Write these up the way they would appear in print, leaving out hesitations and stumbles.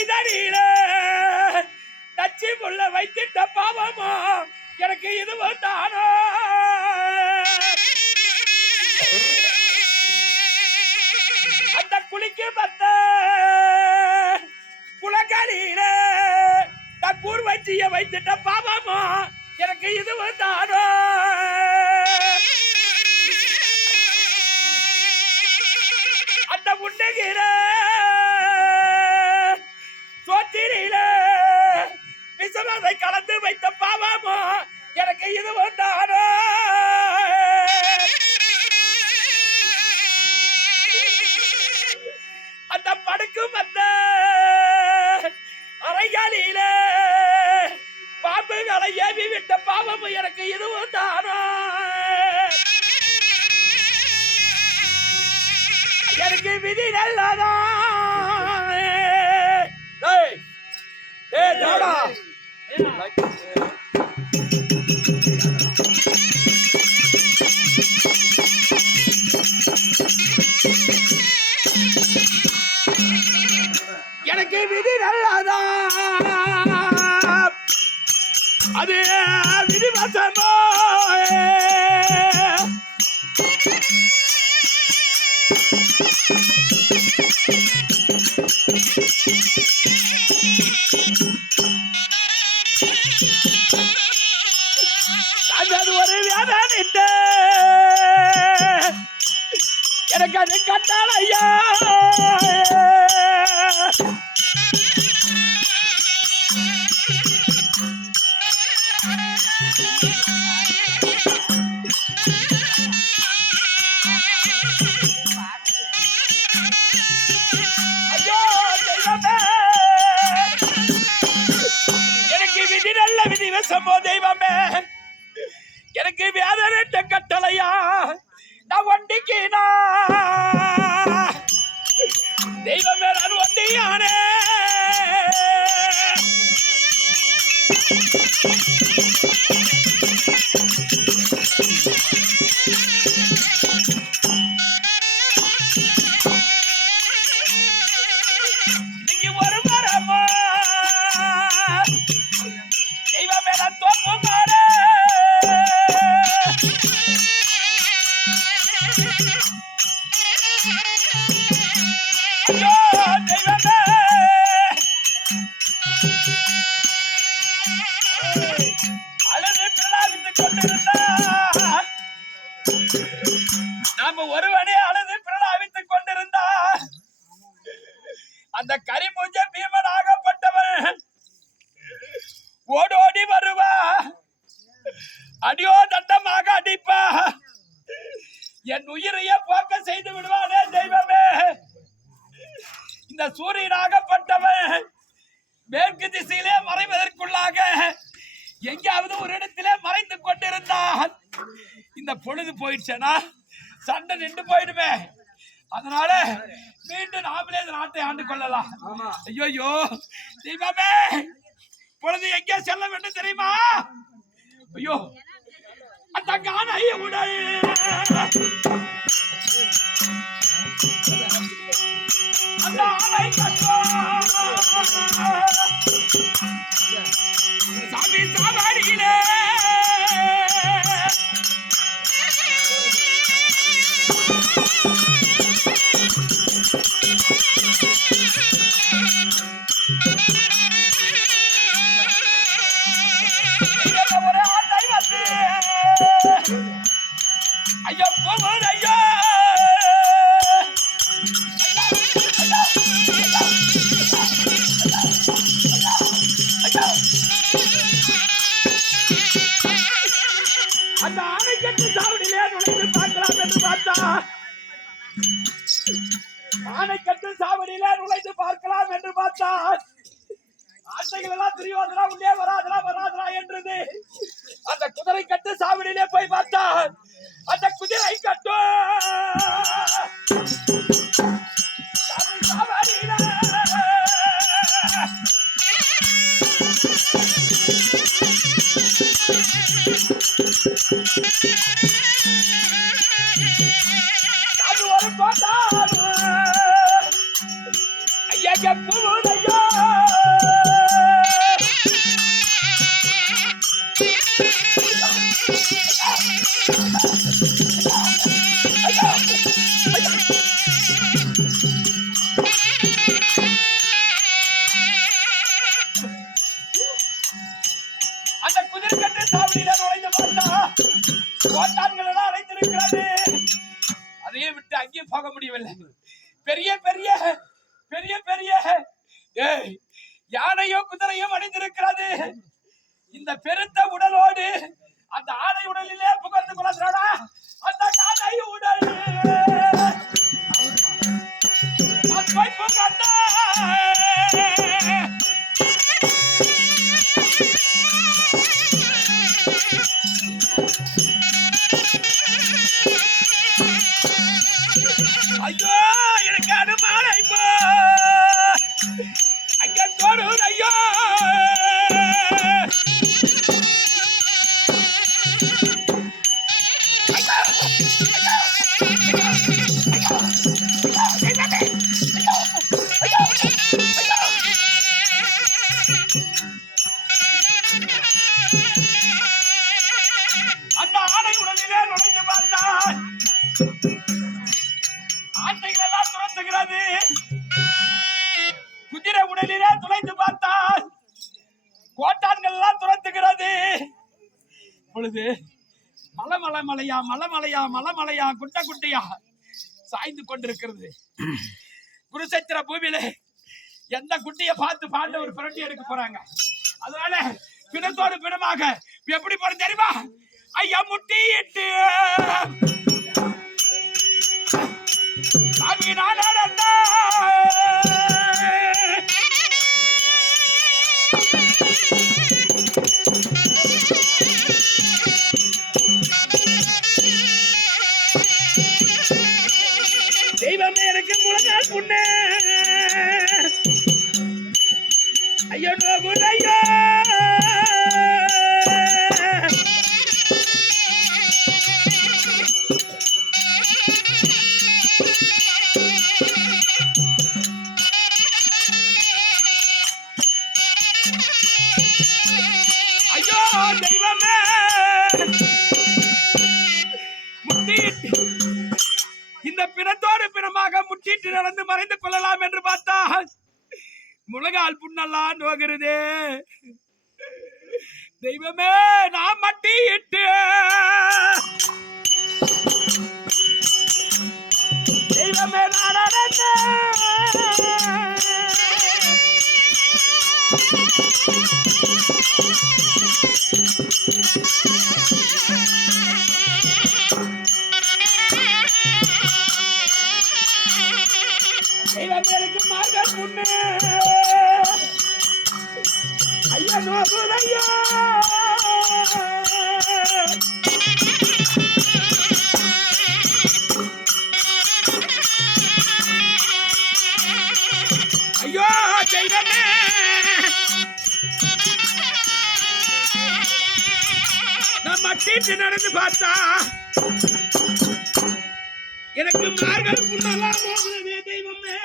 மனிதனில தச்சி முள்ள வைத்திட்ட பாவமோ எனக்கு இதுவும் தானோ அந்த குளிக்கு வந்த குலக்கலியில கூர் வச்சிய வைத்திட்ட பாவமோ எனக்கு இதுவும் தானோ அந்த முன்னகிற சோத்திரியில விசவாதை கலந்து வைத்த பாவமோ எனக்கு இதுவும் தானோ அந்த படுக்கு வந்த அறையாலியில பாம்புகளை ஏவி விட்ட பாவமும் எனக்கு இதுவும் தானோ எனக்கு விதி நல்லதா எனக்கு விதி நல்லதா அது விதி வசமோ அது ஒரு வேதனிட்டு எனக்கு அது கட்டாளையா விதிவசமோ தெய்வமே எனக்கு வேதனை கட்டளையா நான் ஒண்டிக்கினா தெய்வமே நான் ஒண்டியானே இன்னைக்கு ஒரு மரமா நாம ஒருவனே அழுது பிரலாபித்துக் கொண்டிருந்தா அந்த கரிமூஞ்ச பீமனாகப்பட்டவன் ஓடோடி வருவா அடியோ தண்டமாக அடிப்பா என் உயிரையே போக்க செய்து விடுவானே தெய்வமே இந்த சூரியனாகப்பட்டவன் மேற்கு திசையிலே மறைவதற்குள்ளாக எங்கேயாவது ஒரு இடத்திலே மறைந்து கொண்டிருந்தான் இந்த பொழுது போயிடுச்சேனா சண்டை நின்று போயிடுமே அதனால மீண்டும் நாமளே நாட்டை ஆண்டு கொள்ளலாம் ஐயோ தெய்வமே பொழுது எங்கே செல்ல வேண்டும் தெரியுமா ஐயோ அந்த காணைய உடல் அந்த ஆலை கட்டோ சாமி சாவாடியிலே ஐயோ போவோம் ஐயோ அந்த ஆணைக்கட்டு சாவடியிலே நுழைந்து பார்க்கலாம் என்று பார்த்தா ஆணைக்கட்டு சாவடியிலே நுழைந்து பார்க்கலாம் என்று பார்த்தா ஆட்டைகள் எல்லாம் துரியோதனா உள்ளே வராதரா என்றது அந்த குதிரை கட்டு சாவடியிலே போய் பார்த்தா அந்த குதிரை கட்டு அது ஒரு கோட்டாடு ஐயா போதையா அந்த குதிரை கட்டு சாவடியில நுழைந்து பார்த்தா கோட்டான்கள் எல்லாம் அழைத்திருக்கிறது. அதையே விட்டு அங்கேயும் போக முடியவில்லை. பெரிய பெரிய பெரிய பெரிய யானையோ குதிரையோ அணிந்திருக்கிறது. இந்த பெருத்த உடலோடு அந்த ஆடை உடலிலே புகழ்ந்து கொள்கிறானா அந்த ஆடை உடல் ஐயோ எனக்கு அனுமானம் இப்போ அங்க தோணும். ஐயோ அந்த ஆடை உடலிலே நுழைந்து பார்த்தான். ஆட்டைகள் எல்லாம் துரத்துகிறது. குதிரை உடலிலே துளைந்து பார்த்தால் கோட்டான்கள் எல்லாம் துரத்துகிறது. பொழுது மலைமலையா மலைமலையா மலைமலையா குட்ட குட்டியா சாய்ந்து கொண்டிருக்கிறது. குருசத்திர பூமியில எந்த குட்டியை பார்த்து பாண்டவர் புரட்டி எடுக்க போறாங்க. அதனால பிணத்தோடு பிணமாக எப்படி போற தெரியுமா? ஐயா முட்டிட்டு தெய்வமே எனக்கு முழங்கால் புண்ணே ஐயோ நோகுலையோ ஐயோ தெய்வமே முட்டிட்டு இந்த பிணத்தோடு பிணமாக முட்டிட்டு நடந்து மறைந்து கொள்ளலாம் என்று பார்த்தால் முழங்கால் புண்ணெல்லாம் நோகிறது. தெய்வமே நான் மட்டிட்டு தெய்வமே தெய்வமேருக்கு மார்கல் புண்ணு ஐயா நோகுதையா ஐயோ தெய்வமே நான் மட்டிட்டு நடந்து பார்த்தா எனக்கு மார்கல் புண்ணெல்லாம் போகிறது. தெய்வமே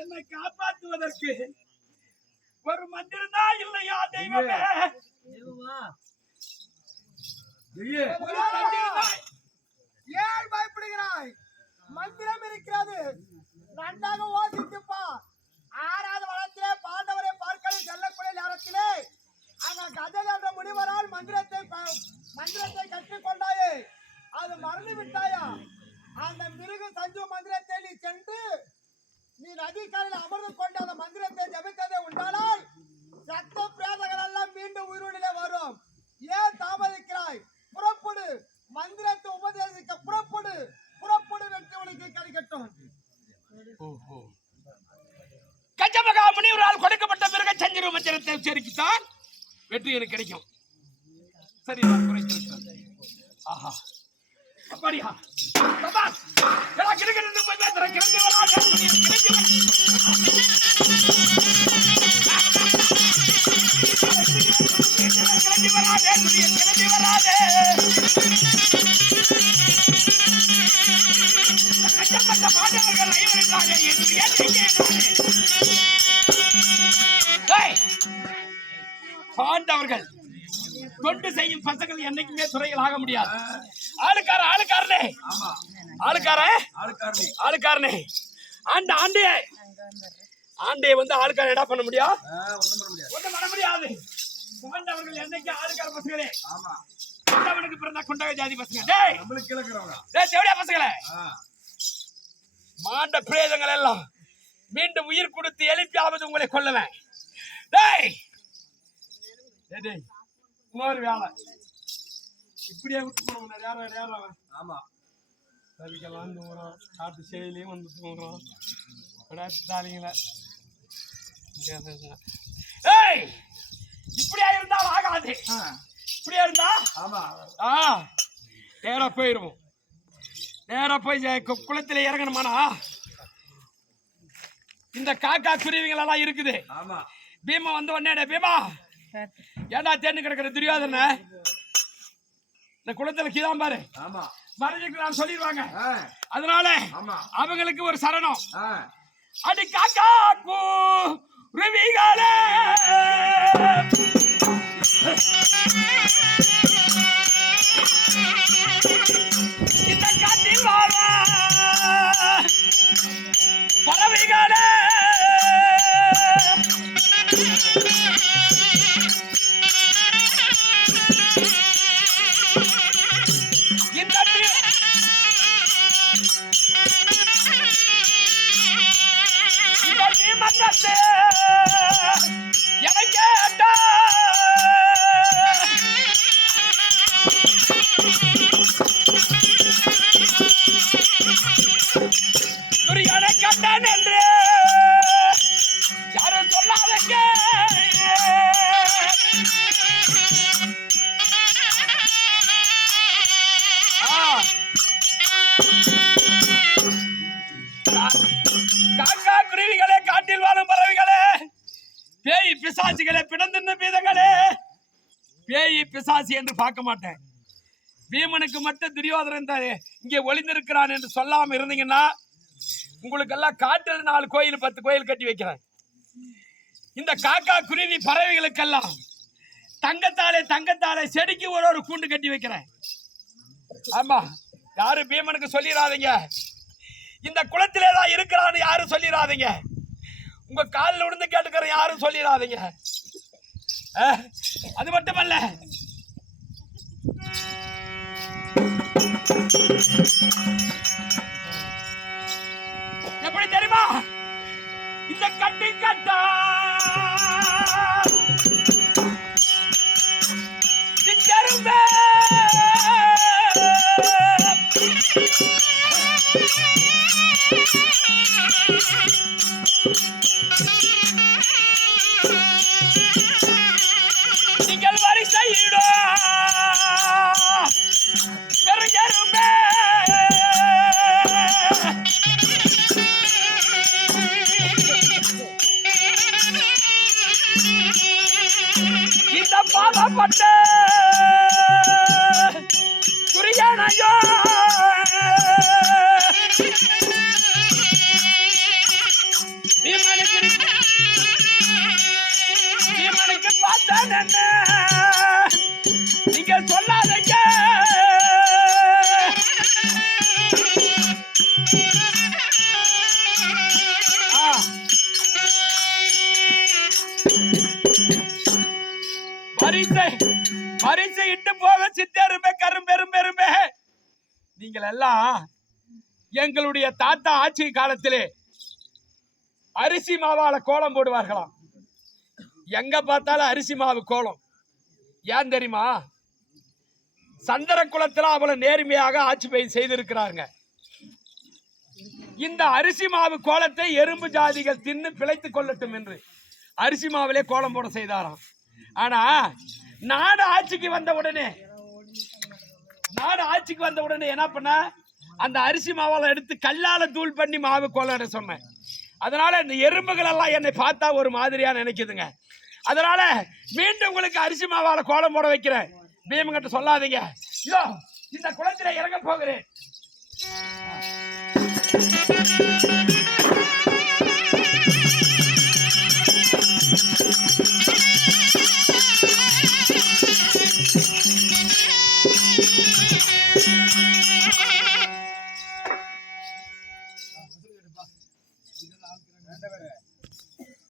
என்னை காப்பாற்றுவதற்கு ஒரு மந்திரம் தான் இல்லையா? தெய்வமே ஏன் பயப்படுகிறாய்? மந்திரம் இருக்கிறது, நன்றாக ஓசித்துப்பா. ஆறாவது வளத்திலே பாண்டவரை பார்க்க செல்லக்கூடிய நேரத்திலே அங்க கஜல் என்ற முனிவரால் மந்திரத்தை கற்றுக்கொண்டாயே, அது மறந்து விட்டாயா? அந்த மிருக சஞ்சு மந்திரத்தை நீ சென்று நீ நதிக்கரையில் அமர்ந்து கொண்டு அந்த மந்திரத்தை ஜபித்ததை உண்டானால் சத்த பிரேதங்கள் எல்லாம் மீண்டும் உயிரோடிலே வரும். ஏன் தாமதிக்கிறாய்? புறப்படு, மந்திரத்தை உபதேசிக்க புறப்படு. புறப்படு, வெற்றி உனக்கு கிடைக்கட்டும். கஜமகா முனிவரால் கொடுக்கப்பட்ட மிருக சஞ்சீவி மந்திரத்தை உச்சரித்தான் வெற்றி எனக்கு கிடைக்கும். சரி நான் குறைத்திருக்கிறேன். ஆஹா அப்படியா? சபாஸ் எல்லாம் கிடக்கிறது போய் பேசுறேன். கிளம்பி வராதே கிளம்பி வராதே கிளம்பி வராதே கஷ்டப்பட்ட பாண்டவர்கள் ஐவருக்காக என்று பாண்டவர்கள் தொண்டு செய்யும் பசங்கள் என்னைக்குமே துறைகள் ஆக முடியாது. ஆளுக்காரனே அந்த ஆண்டே ஆண்டைய வந்து ஆளுக்கார என்ன பண்ண முடியும்? ஒண்ணும் ஒண்ணும் பண்ண முடியாது. பண்ண முடியாது. பாண்டவர்கள் என்னைக்கு ஆளுக்கார பசங்களே, ஆமா, குண்டவனுக்கு பிறந்த குண்டக ஜாதி பசங்க. டேய் நம்மளுக்கு கிழக்குறவங்க. டேய் தேவடியா பசங்களே, மாண்ட பிரேதங்கள் எல்லாம் மீண்டும் உயிர் கொடுத்து எழுப்பியாவது உங்களை கொல்லுவேன். டேய் டேய் டேய், இன்னொரு வேலை இப்படியே விட்டு போனோம். யாரும் ஆமா, தவிக்கலாம் தூங்குறோம், காட்டு செயலையும் வந்து தூங்குறோம். விடாத்தாதீங்களா? ஏய், இப்படியா இருந்தால் ஆகாது. இப்படியா இருந்தா ஆமா, நேரா போயிருவோம். நேரா போய் குளத்துல இறங்கணுமானா இந்த காக்கா குருவிகள் எல்லாம் இருக்குது. ஆமா, பீமா வந்து உடனே பீமா ஏண்டா தேன்னு கிடக்குற துரியோதன இந்த குளத்துல கீதான் பாரு, ஆமா, மறைஞ்சுக்கிறான்னு சொல்லிடுவாங்க. அதனால ஆமா, அவங்களுக்கு ஒரு சரணம். ஆ, அடி காக்கா குருவிகளே, இந்த காட்டில் வாழ பறவைகளே, இந்த மன்னத்தை எனக்கு துரியோனை கண்டான் என்று யாரும் சொல்லாதங்க. காக்கா குருவிகளே, காட்டில் வாழும் பறவைகளே, பேய் பிசாசுகளே, பிணந்திருந்த பீதங்களே, பேய் பிசாசு என்று பார்க்க மாட்டேன். பீமனுக்கு மட்டும் துரியோதனன் இங்கே ஒளிந்திருக்கிறான் என்று சொல்லாம இருந்தீங்கன்னா உங்களுக்கு எல்லாம் காட்டில் 4 கோயில் 10 கோயில் கட்டி வைக்கிறேன். இந்த காக்கா குருவி பறவைகளுக்கெல்லாம் தங்கத்தாலே செடிக்கு ஒரு கூண்டு கட்டி வைக்கிறேன். ஆமா, யாரும் பீமனுக்கு சொல்லிடாதீங்க. இந்த குளத்திலே தான் இருக்கிறான்னு யாரும் சொல்லிடாதீங்க. உங்க காலில் விழுந்து கேட்டுக்கிற யாரும் சொல்லிடாதீங்க. அது மட்டுமல்ல, எப்படி தெரியுமா? இந்த கட்டி கட்டா சிச்சருமே நீங்கள் வரிசையிடோ பெருஞ்சருமே இந்த பாதப்பட்ட துரியனையோ பீமனுக்கு பார்த்தேன் என்ன நீங்க சொல்லாதீங்க. பரிசை இட்டு போக சித்தருமே கரும்பெரும்பெருமே. நீங்கள் எல்லாம் எங்களுடைய தாத்தா ஆட்சி காலத்திலே அரிசி மாவால கோலம் போடுவார்களாம். எங்க பார்த்தாலும் அரிசி மாவு கோலம். ஏன் தெரியுமா? சந்திர குலத்துல அவ்வளவு நேர்மையாக ஆட்சி செய்திருக்கிறாங்க. இந்த அரிசி மாவு கோலத்தை எறும்பு ஜாதிகள் தின்னு பிழைத்துக் கொள்ளட்டும் என்று அரிசி மாவிலே கோலம் போட செய்தாராம். ஆனா நாடு ஆட்சிக்கு வந்த உடனே என்ன பண்ண, அந்த அரிசி மாவால எடுத்து கல்லால தூள் பண்ணி மாவு கோலம் சொன்னேன். அதனால இந்த எறும்புகள் எல்லாம் என்னை பார்த்தா ஒரு மாதிரியா நினைக்குதுங்க. அதனால மீண்டும் உங்களுக்கு அரிசி மாவால கோலம் போட வைக்கிறேன். பீமங்கிட்ட சொல்லாதீங்க. இதோ இந்த குளத்தில இறங்க போகிறேன்.